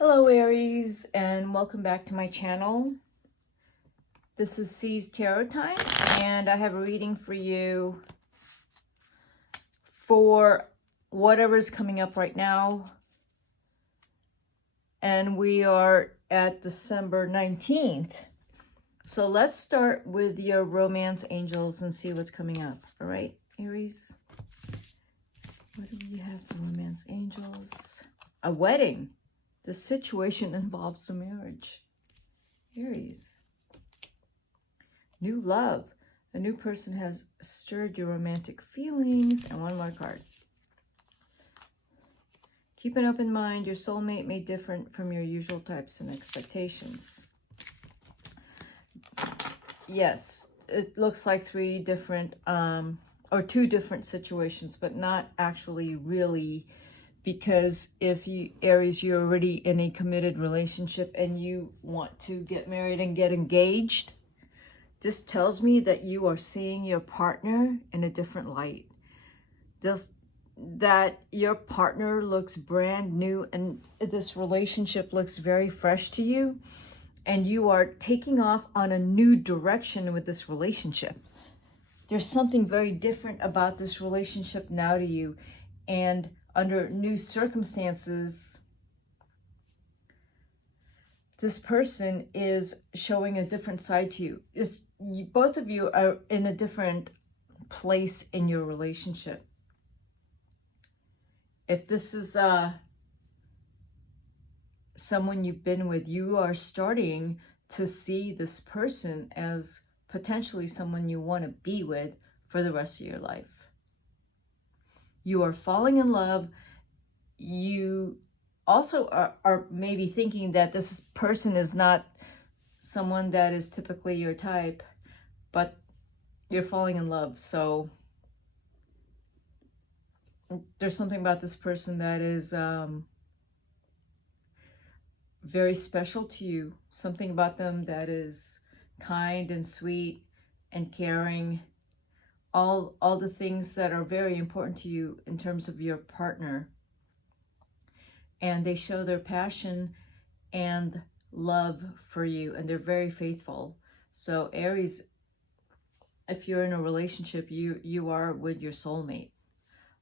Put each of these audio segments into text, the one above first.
Hello Aries, and welcome back to my channel. This is C's Tarot Time, and I have a reading for you for whatever's coming up right now. And we are at December 19th. So let's start with your romance angels and see what's coming up. All right, Aries? What do we have for romance angels? A wedding. The situation involves a marriage. Aries. New love. A new person has stirred your romantic feelings. And one more card. Keep an open mind. Your soulmate may differ from your usual types and expectations. Yes, it looks like three different, or two different situations, but not actually really. Because if you, Aries, you're already in a committed relationship and you want to get married and get engaged, this tells me that you are seeing your partner in a different light. That your partner looks brand new and this relationship looks very fresh to you. And you are taking off on a new direction with this relationship. There's something very different about this relationship now to you. And under new circumstances, this person is showing a different side to you. Both of you are in a different place in your relationship. If this is someone you've been with, you are starting to see this person as potentially someone you want to be with for the rest of your life. You are falling in love. You also are maybe thinking that this person is not someone that is typically your type, but you're falling in love. So there's something about this person that is very special to you. Something about them that is kind and sweet and caring. All the things that are very important to you in terms of your partner. And they show their passion and love for you, and they're very faithful. So Aries, if you're in a relationship, you are with your soulmate.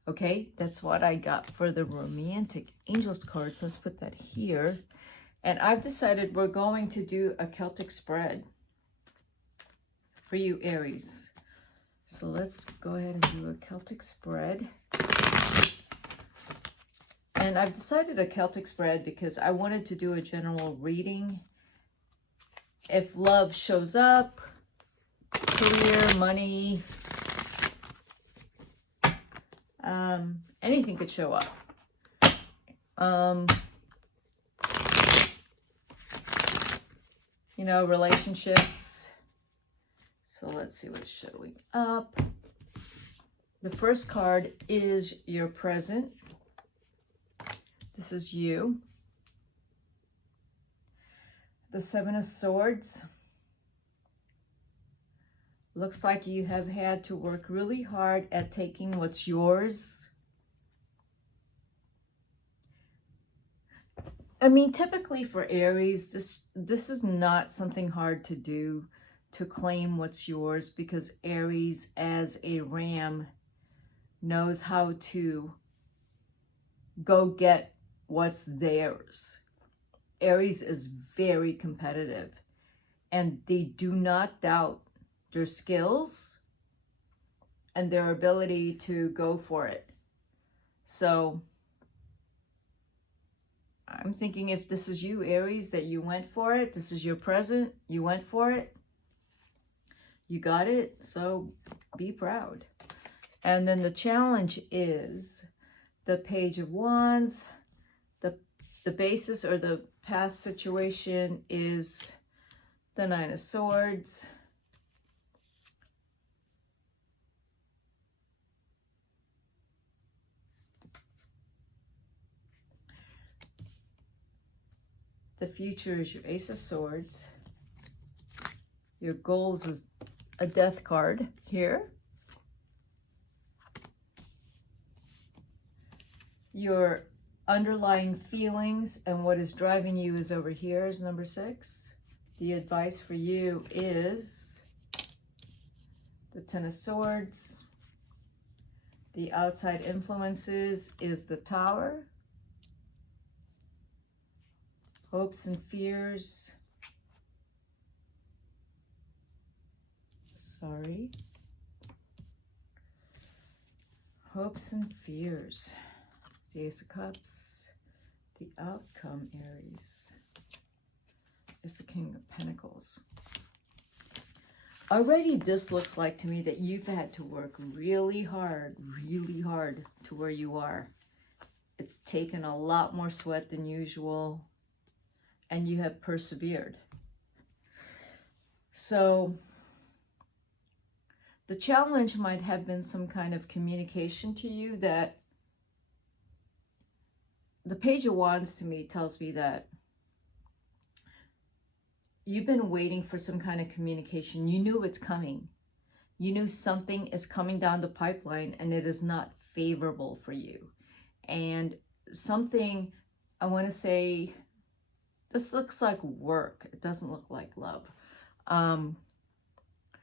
Okay, that's what I got for the romantic angels cards. Let's put that here. And I've decided we're going to do a Celtic spread for you, Aries. So let's go ahead and do a Celtic spread. And I've decided a Celtic spread because I wanted to do a general reading. If love shows up, career, money, anything could show up. Relationships. So let's see what's showing up. The first card is your present. This is you. The Seven of Swords. Looks like you have had to work really hard at taking what's yours. I mean, typically for Aries, this is not something hard to do, to claim what's yours, because Aries, as a ram, knows how to go get what's theirs. Aries is very competitive, and they do not doubt their skills and their ability to go for it. So I'm thinking, if this is you, Aries, that you went for it, this is your present, you went for it, you got it, so be proud. And then the challenge is the Page of Wands. The basis or the past situation is the Nine of Swords. The future is your Ace of Swords. Your goals is a Death card here. Your underlying feelings and what is driving you is over here is number 6. The advice for you is the Ten of Swords. The outside influences is the Tower. Hopes and fears. Sorry. Hopes and fears. The Ace of Cups. The outcome, Aries, is the King of Pentacles. Already this looks like to me that you've had to work really hard to where you are. It's taken a lot more sweat than usual, and you have persevered. So the challenge might have been some kind of communication to you that the Page of Wands to me tells me that you've been waiting for some kind of communication. You knew it's coming. You knew something is coming down the pipeline and it is not favorable for you. And something, I want to say, this looks like work. It doesn't look like love.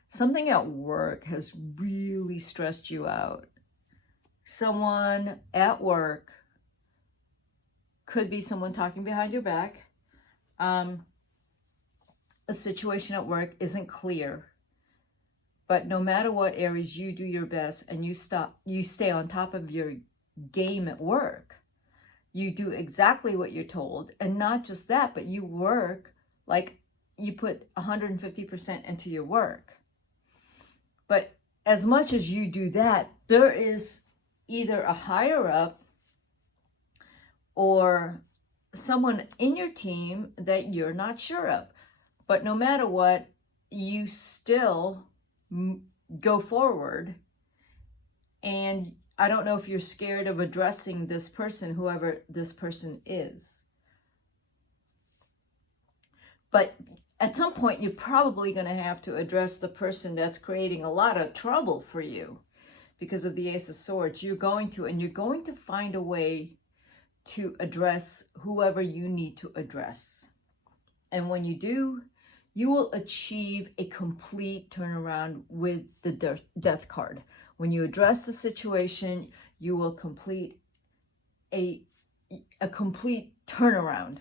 Something at work has really stressed you out. Someone at work, could be someone talking behind your back. A situation at work isn't clear. But no matter what, Aries, you do your best and you stay on top of your game at work. You do exactly what you're told. And not just that, but you work like you put 150% into your work. But as much as you do that, there is either a higher up or someone in your team that you're not sure of. But no matter what, you still go forward. And I don't know if you're scared of addressing this person, whoever this person is. But at some point, you're probably going to have to address the person that's creating a lot of trouble for you because of the Ace of Swords. You're going to find a way to address whoever you need to address. And when you do, you will achieve a complete turnaround with the Death card. When you address the situation, you will complete a complete turnaround.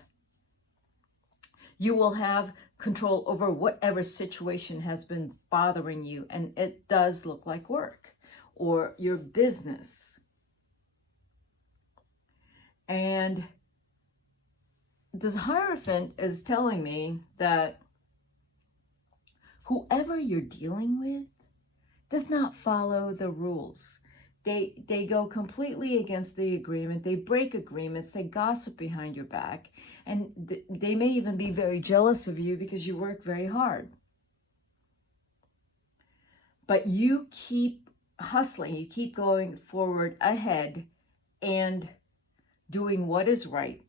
You will have control over whatever situation has been bothering you. And it does look like work or your business. And this Hierophant is telling me that whoever you're dealing with does not follow the rules. They go completely against the agreement. They break agreements. They gossip behind your back. And they may even be very jealous of you because you work very hard. But you keep hustling. You keep going forward ahead and doing what is right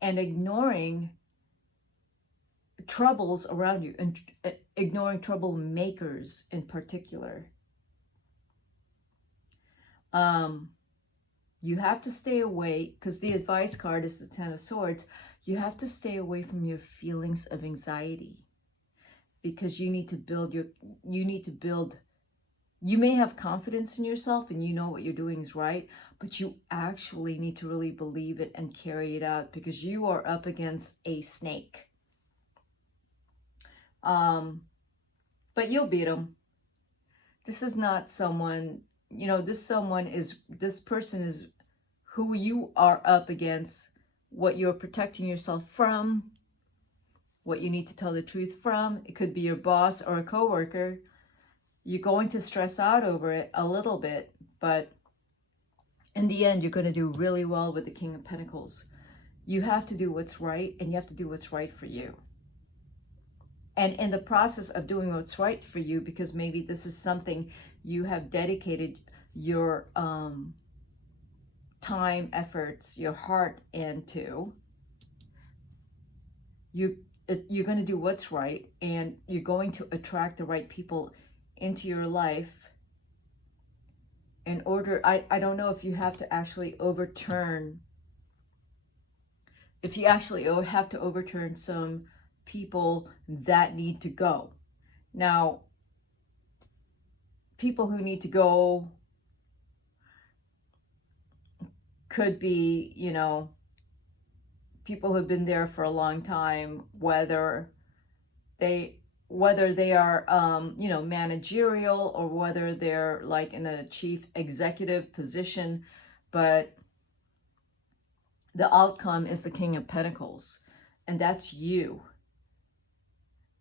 and ignoring troubles around you and ignoring troublemakers in particular. You have to stay away, because the advice card is the Ten of Swords. You have to stay away from your feelings of anxiety, because you need to build you may have confidence in yourself and you know what you're doing is right, but you actually need to really believe it and carry it out, because you are up against a snake. But you'll beat them. This is not someone, this person is who you are up against, what you're protecting yourself from, what you need to tell the truth from. It could be your boss or a coworker. You're going to stress out over it a little bit, but in the end, you're going to do really well with the King of Pentacles. You have to do what's right, and you have to do what's right for you. And in the process of doing what's right for you, because maybe this is something you have dedicated your time, efforts, your heart into, you're going to do what's right, and you're going to attract the right people into your life in order. I don't know if you have to actually overturn if you actually have to overturn some people that need to go. Now, people who need to go could be, you know, people who've been there for a long time, whether they are you know, managerial, or whether they're like in a chief executive position, but the outcome is the King of Pentacles, and that's you.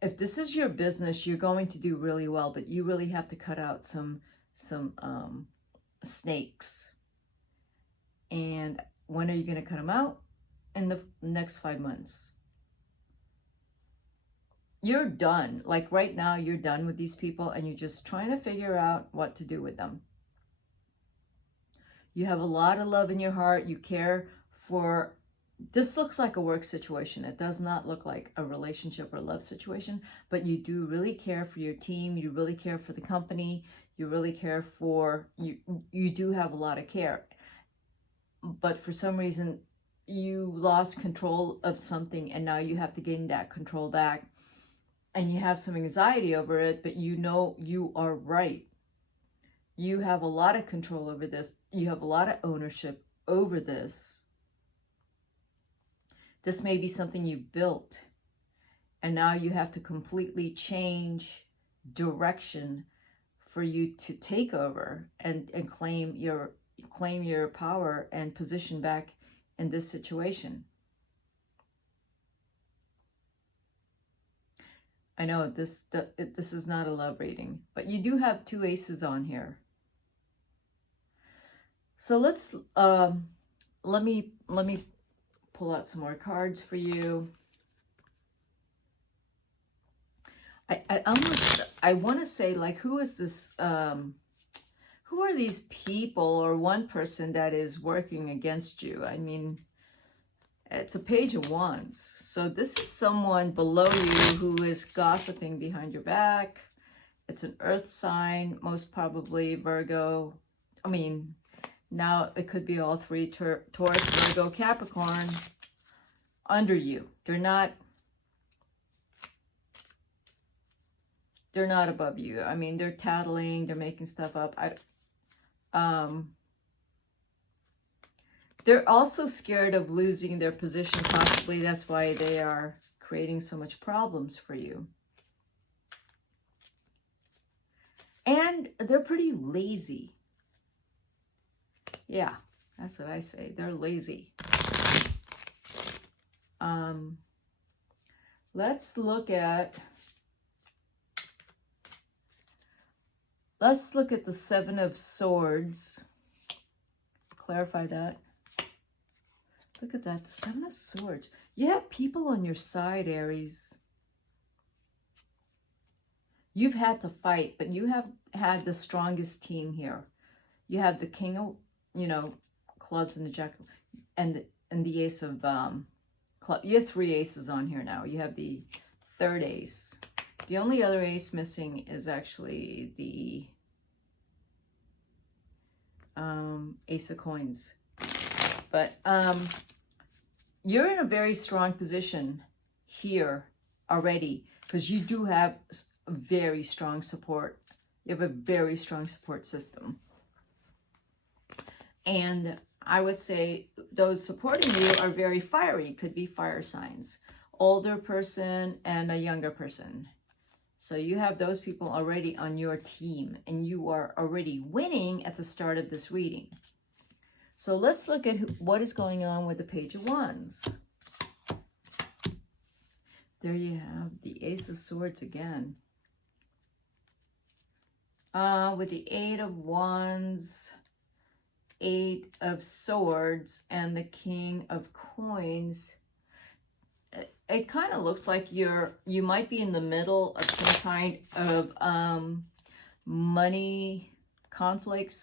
If this is your business, you're going to do really well, but you really have to cut out some snakes. And when are you going to cut them out? In the next 5 months. You're done. Like right now, you're done with these people, and you're just trying to figure out what to do with them. You have a lot of love in your heart. You care for, this looks like a work situation. It does not look like a relationship or love situation, but you do really care for your team. You really care for the company. You really care for, you do have a lot of care. But for some reason, you lost control of something, and now you have to gain that control back. And you have some anxiety over it, but you know you are right. You have a lot of control over this. You have a lot of ownership over this. This may be something you built, and now you have to completely change direction for you to take over and claim your power and position back in this situation. I know this is not a love reading, but you do have 2 aces on here. So let's let me pull out some more cards for you. I want to say, like, who is this? Who are these people or one person that is working against you? I mean, it's a Page of Wands. So this is someone below you who is gossiping behind your back. It's an earth sign, most probably Virgo. I mean, now it could be all 3, Taurus, Virgo, Capricorn, under you. They're not above you. I mean, they're tattling, they're making stuff up. They're also scared of losing their position, possibly. That's why they are creating so much problems for you. And they're pretty lazy. Yeah, that's what I say. They're lazy. Let's look at the 7 of Swords. Clarify that. Look at that, the 7 of Swords. You have people on your side, Aries. You've had to fight, but you have had the strongest team here. You have the King of, you know, clubs and the Jack, and the Ace of club. You have 3 aces on here now. You have the 3rd ace. The only other ace missing is actually the Ace of Coins. But you're in a very strong position here already, because you do have a very strong support. You have a very strong support system. And I would say those supporting you are very fiery. Could be fire signs. Older person and a younger person. So you have those people already on your team, and you are already winning at the start of this reading. So let's look at what is going on with the Page of Wands. There you have the Ace of Swords again. With the 8 of Wands, 8 of Swords, and the King of Coins. It kind of looks like you might be in the middle of some kind of money conflict.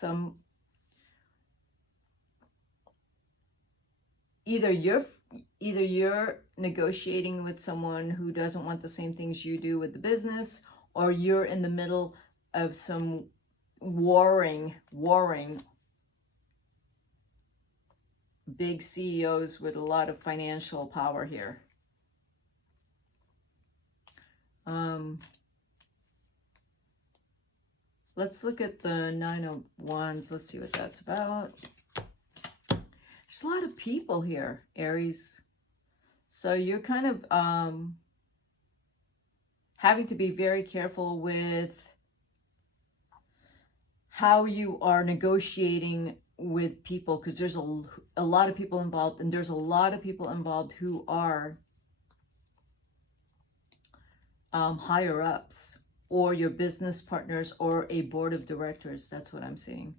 Either you're negotiating with someone who doesn't want the same things you do with the business, or you're in the middle of some warring big CEOs with a lot of financial power here. Let's look at the Nine of Wands. Let's see what that's about. There's a lot of people here, Aries. So you're kind of having to be very careful with how you are negotiating with people, because there's a lot of people involved, and there's a lot of people involved who are higher ups, or your business partners, or a board of directors. That's what I'm seeing.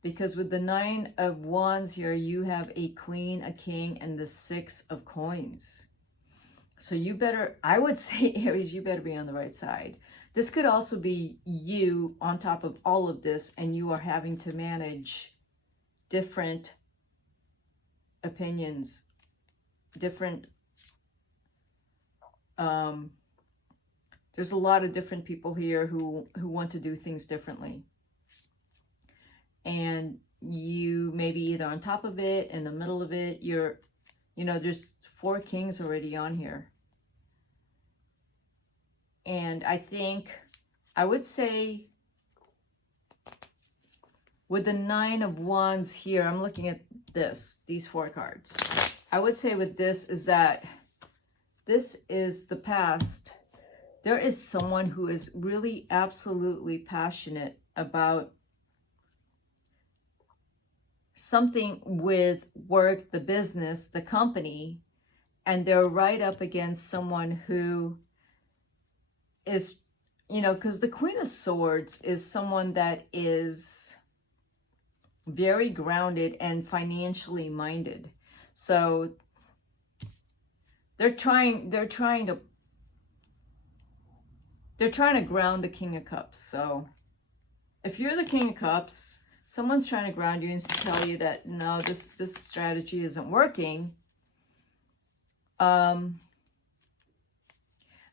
Because with the Nine of Wands here, you have a Queen, a King, and the Six of Coins. So you better, I would say, Aries, you better be on the right side. This could also be you on top of all of this, and you are having to manage different opinions, different, there's a lot of different people here who want to do things differently. And you may be either on top of it, in the middle of it, you know, there's 4 kings already on here. And I would say with the Nine of Wands here, I'm looking at these 4 cards. I would say with this is that this is the past. There is someone who is really absolutely passionate about something with work, the business, the company, and they're right up against someone who is, you know, because the Queen of Swords is someone that is very grounded and financially minded. So they're trying to ground the King of Cups. So if you're the King of Cups, someone's trying to ground you and tell you that no, this strategy isn't working.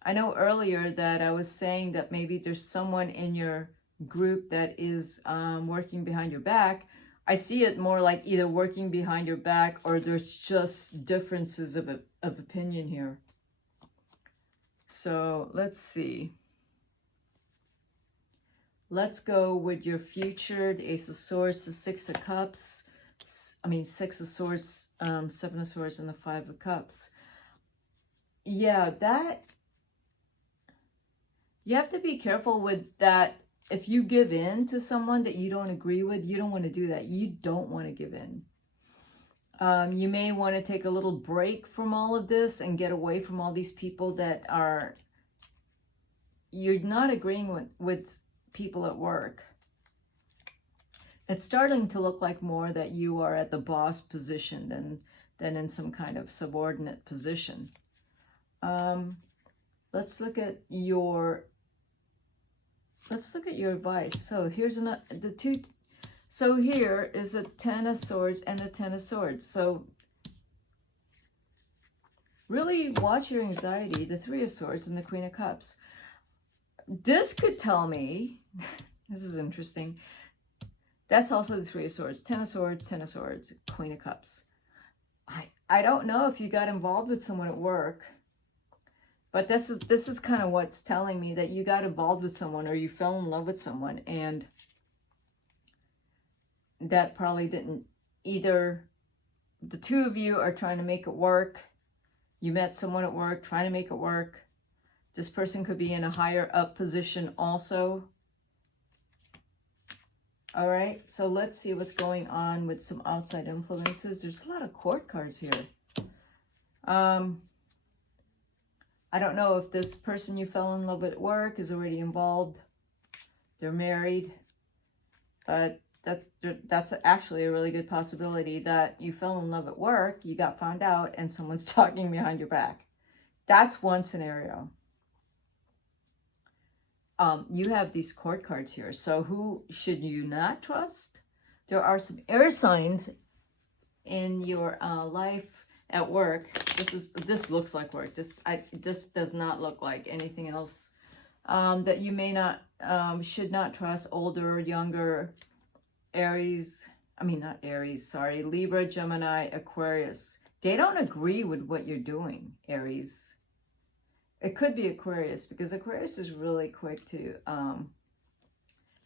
I know earlier that I was saying that maybe there's someone in your group that is working behind your back. I see it more like either working behind your back, or there's just differences of opinion here. So let's see. Let's go with your future, the Ace of Swords, the Six of Cups. Six of Swords, Seven of Swords, and the Five of Cups. Yeah, that, you have to be careful with that. If you give in to someone that you don't agree with, you don't want to do that. You don't want to give in. You may want to take a little break from all of this and get away from all these people that you're not agreeing with people at work. It's starting to look like more that you are at the boss position than in some kind of subordinate position. Let's look at your advice. So here's so here is a Ten of Swords and a Ten of Swords. So really watch your anxiety, the Three of Swords and the Queen of Cups. This could tell me, this is interesting, that's also the Three of Swords, Ten of Swords, Queen of Cups. I don't know if you got involved with someone at work, but this is kind of what's telling me, that you got involved with someone, or you fell in love with someone, and that probably didn't, either the two of you are trying to make it work. You met someone at work trying to make it work. This person could be in a higher up position also. All right, so let's see what's going on with some outside influences. There's a lot of court cards here. I don't know if this person you fell in love with at work is already involved. They're married, but that's actually a really good possibility that you fell in love at work, you got found out, and someone's talking behind your back. That's one scenario. You have these court cards here. So who should you not trust? There are some air signs in your life at work. This looks like work. This does not look like anything else that you may not should not trust. Older, younger, Aries. I mean, not Aries, sorry, Libra, Gemini, Aquarius. They don't agree with what you're doing, Aries. It could be Aquarius, because Aquarius is really quick to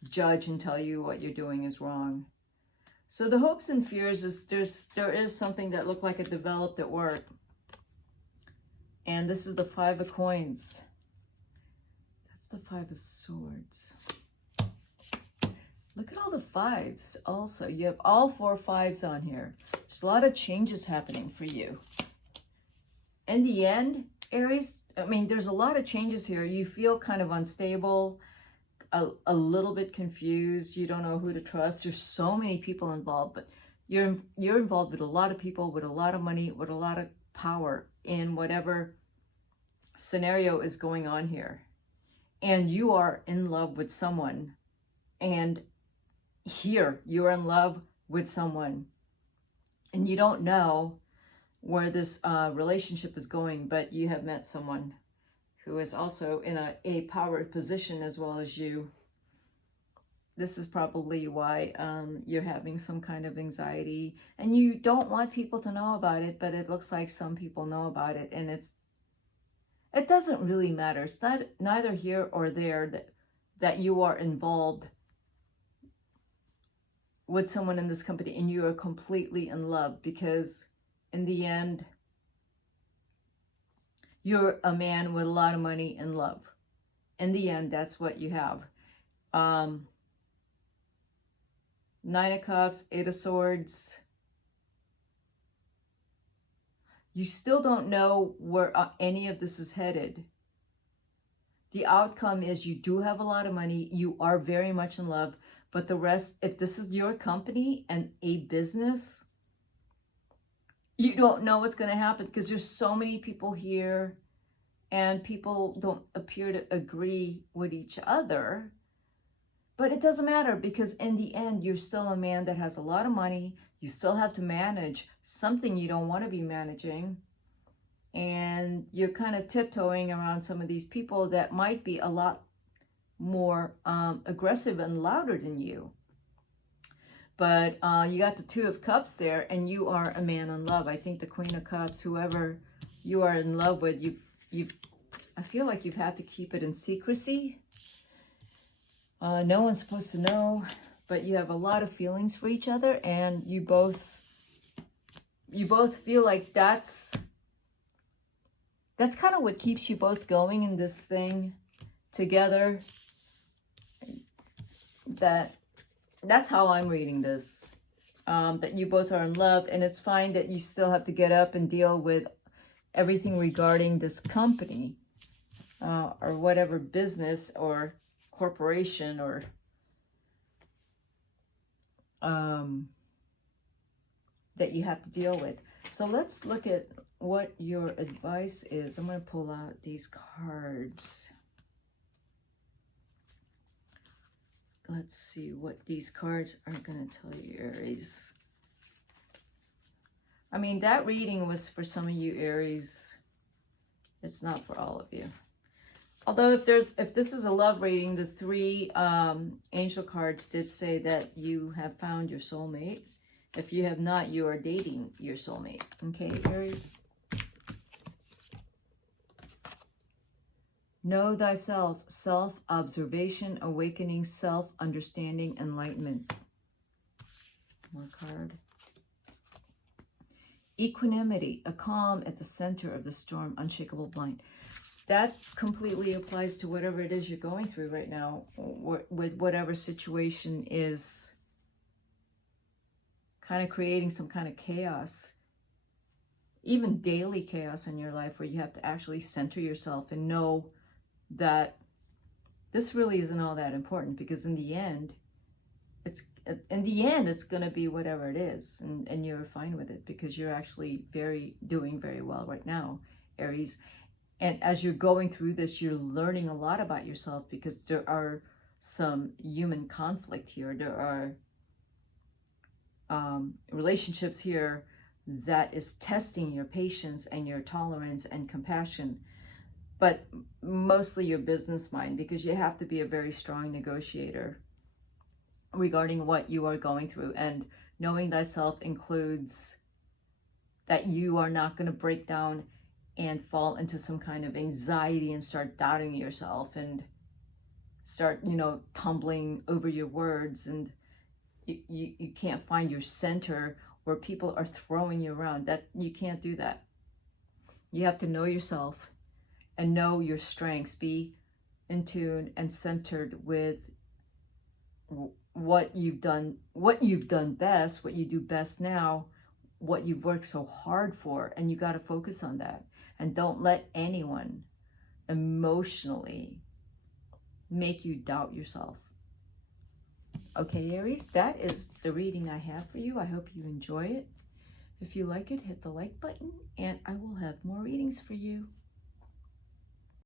judge and tell you what you're doing is wrong. So the hopes and fears is there is something that looked like it developed at work. And this is the Five of Coins. That's the Five of Swords. Look at all the fives also. You have all 4 fives on here. There's a lot of changes happening for you. In the end, Aries, I mean, there's a lot of changes here. You feel kind of unstable, a little bit confused. You don't know who to trust. There's so many people involved, but you're involved with a lot of people, with a lot of money, with a lot of power in whatever scenario is going on here. And you are in love with someone. And here, you're in love with someone. And you don't know where this relationship is going, but you have met someone who is also in a power position as well as you. This is probably why you're having some kind of anxiety, and you don't want people to know about it, but it looks like some people know about it, and it doesn't really matter. It's not neither here or there that you are involved with someone in this company and you are completely in love, because in the end, you're a man with a lot of money and love. In the end, that's what you have. 9 of Cups, 8 of Swords. You still don't know where any of this is headed. The outcome is you do have a lot of money. You are very much in love. But the rest, if this is your company and a business, you don't know what's going to happen, because there's so many people here and people don't appear to agree with each other. But it doesn't matter, because in the end, you're still a man that has a lot of money. You still have to manage something you don't want to be managing. And you're kind of tiptoeing around some of these people that might be a lot more aggressive and louder than you. But you got the 2 of Cups there, and you are a man in love. I think the Queen of Cups, whoever you are in love with, I feel like you've had to keep it in secrecy. No one's supposed to know, but you have a lot of feelings for each other, and you both feel like that's kind of what keeps you both going in this thing together. That's how I'm reading this. That you both are in love, and it's fine that you still have to get up and deal with everything regarding this company or whatever business or corporation or that you have to deal with. So let's look at what your advice is. I'm going to pull out these cards. Let's see what these cards are going to tell you, Aries. I mean, that reading was for some of you, Aries. It's not for all of you. Although if this is a love reading, the 3 angel cards did say that you have found your soulmate. If you have not, you are dating your soulmate. Okay, Aries? Know thyself, self-observation, awakening, self-understanding, enlightenment. More card. Equanimity, a calm at the center of the storm, unshakable blind. That completely applies to whatever it is you're going through right now, with whatever situation is kind of creating some kind of chaos, even daily chaos in your life, where you have to actually center yourself and know that this really isn't all that important, because in the end, it's going to be whatever it is, and you're fine with it, because you're actually doing very well right now, Aries. And as you're going through this, you're learning a lot about yourself, because there are some human conflict here. There are relationships here that is testing your patience and your tolerance and compassion, but mostly your business mind, because you have to be a very strong negotiator regarding what you are going through. And Knowing thyself includes that you are not going to break down and fall into some kind of anxiety and start doubting yourself and start, tumbling over your words, and you can't find your center where people are throwing you around. That you can't do that. You have to know yourself and know your strengths. Be in tune and centered with what you've done best, what you do best now, what you've worked so hard for, and you got to focus on that. And don't let anyone emotionally make you doubt yourself. Okay, Aries, that is the reading I have for you. I hope you enjoy it. If you like it, hit the like button, and I will have more readings for you.